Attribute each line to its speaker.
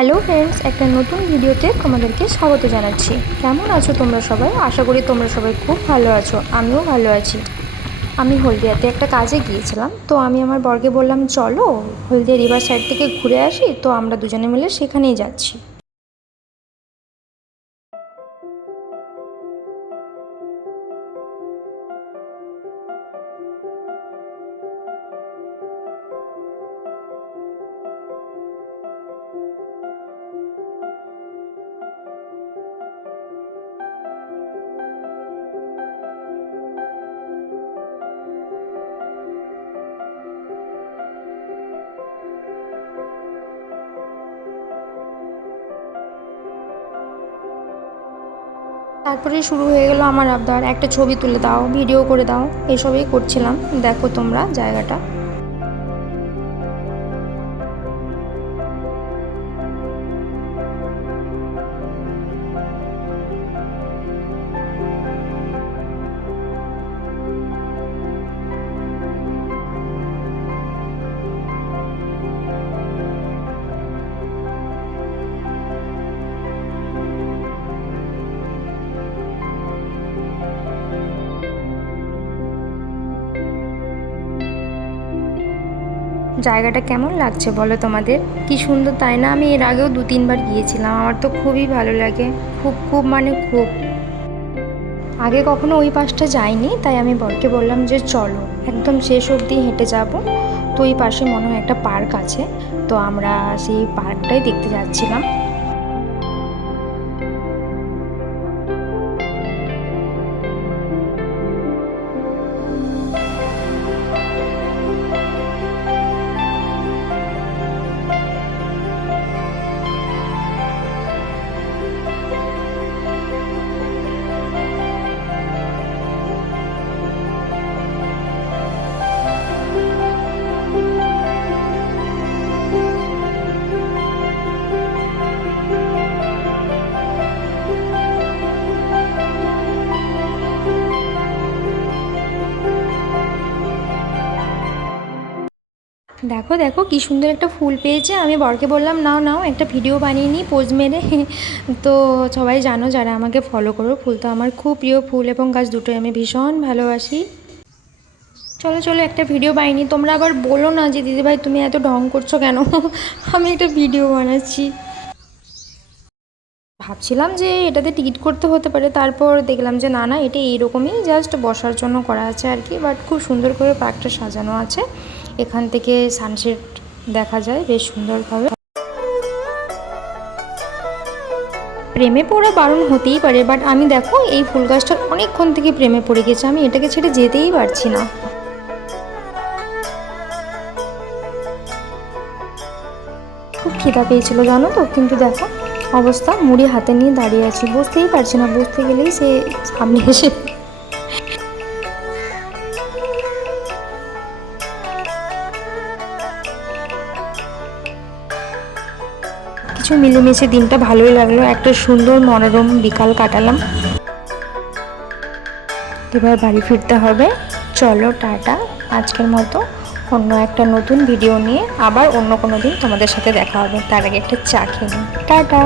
Speaker 1: Hello friends, একটা নতুন ভিডিওতে তোমাদেরকে স্বাগত জানাচ্ছি। কেমন আছো তোমরা সবাই? আশা করি তোমরা সবাই খুব ভালো আছো, আমিও ভালো আছি। আমি হলদিয়াতে একটা কাজে গিয়েছিলাম, তো আমি আমার বর্গে বললাম, চলো হলদিয়া রিভার সাইড থেকে ঘুরে আসি, তো আমরা দুজনে মিলে সেখানেই যাচ্ছি। তারপরে শুরু হয়ে গেল আমার আবদার। একটা ছবি তুলে দাও ভিডিও করে দাও। এসবই করছিলাম। দেখো তোমরা জায়গাটা। জায়গাটা কেমন লাগছে বলো তোমাদের? কি সুন্দর তাই না? আমি এর আগেও দু তিনবার গিয়েছিলাম, আমার তো খুবই ভালো লাগে। খুব খুব মানে খুব। আগে কখনো ওই পাশটা যাইনি, তাই আমি বরকে বললাম যে চলো, একদম শেষ অবধি হেঁটে যাব। তো ওই পাশে মনে হয় একটা পার্ক আছে, তো আমরা সেই পার্কটাই দেখতে যাচ্ছিলাম। দেখো দেখো, কি সুন্দর একটা ফুল পেয়েছে। আমি বরকে বললাম, নাও নাও, একটা ভিডিও বানিয়ে নিই পোজ মেরে। তো সবাই জানো, যারা আমাকে ফলো করো, ফুল তো আমার খুব প্রিয় ফুল এবং গাছ দুটোই আমি ভীষণ ভালোবাসি। চলো চলো, একটা ভিডিও বানিয়ে তোমরা আবার বলো না যে, দিদিভাই, তুমি এত ঢং করছ কেন? আমি একটা ভিডিও বানাচ্ছি। ভাবছিলাম যে এটাতে টিকিট করতে হতে পারে। তারপর দেখলাম যে না না, এটা এইরকমই জাস্ট বসার জন্য করা আছে আর কি বাট খুব সুন্দর করে পার্কটা সাজানো আছে। এখান থেকে সানসেট দেখা যায়, বেশ সুন্দরভাবে। প্রেমে পড়া বারণ হতেই পারে বাট আমি দেখো, এই ফুল গাছটার অনেকক্ষণ থেকে প্রেমে পড়ে গেছে। আমি এটাকে ছেড়ে যেতেই পারছি না। খুব খিদা পেয়েছিল জানো তো? কিন্তু দেখো অবস্থা, মুড়ি হাতে নিয়ে দাঁড়িয়ে আছি। বুঝতেই পারছি না, বুঝতে গেলেই সে সামনে এসে কিছু মিলেমিশে দিনটা ভালোই লাগল। একটা সুন্দর মনোরম বিকাল কাটালাম। এবার বাড়ি ফিরতে হবে। চলো, টাটা। আজকের মতো অন্য একটা নতুন ভিডিও নিয়ে আবার অন্য কোনো দিন তোমাদের সাথে দেখা হবে। তার আগে একটা চা খেয়ে টাটা!